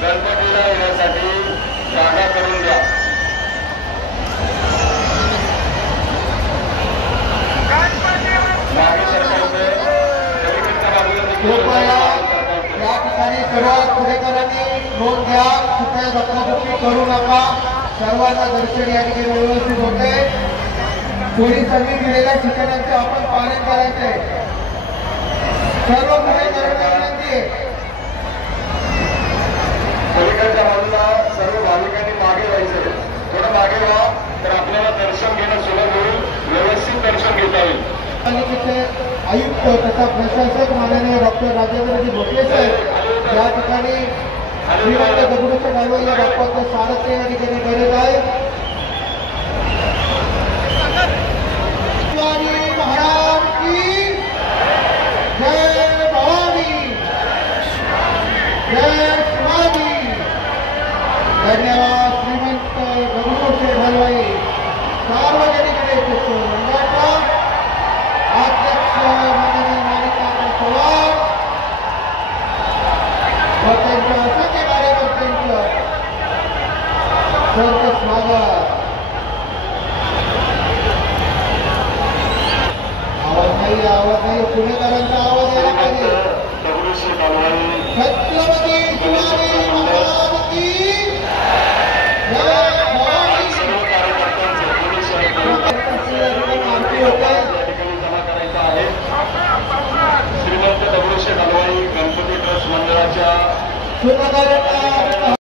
गणपतीला येण्यासाठी जागा करून द्या। या ठिकाणी सर्व पुढेकरांनी नोंद घ्या, कुठे धक्काबुक्की करू नका, सर्वांना दर्शन या ठिकाणी व्यवस्थित होते। पोलिसांनी दिलेल्या सूचनांचे आपण पालन करायचे। सर्व पुढेकरांना विनंती आहे, पलीकडच्या बाजूला सर्व भाविकांनी मागे व्हायचे, थोडं मागे व्हा तर आपल्याला दर्शन घेणं सुलभ होईल, व्यवस्थित दर्शन घेता येईल। पालिकेचे आयुक्त तथा प्रशासक माननीय डॉक्टर राजेंद्रजी भोसले साहेब या ठिकाणी श्रीमंत दगडूशेठ हलवाई या बाप्पाचं सारथ्य या ठिकाणी करत आहे। शिवाजी महाराज की जय, भवानी जय शिवाजी। धन्यवाद। श्रीमंत दगडूशेठ हलवाई सार्वजनिक गणेश मंडळाचा अध्यक्ष माननीय माणिकराव पवार व त्यांच्या असंख्य कार्यकर्त्यांचं सर्व स्वागत। आवाज नाही, पुणेकरांचा आवाज यायला पाहिजे। छत्रपती शिवाजी महाराज की जय, भवानी। आरती होते। श्रीमंत दगडूशेठ हलवाई गणपती ट्रस्ट मंडळाच्या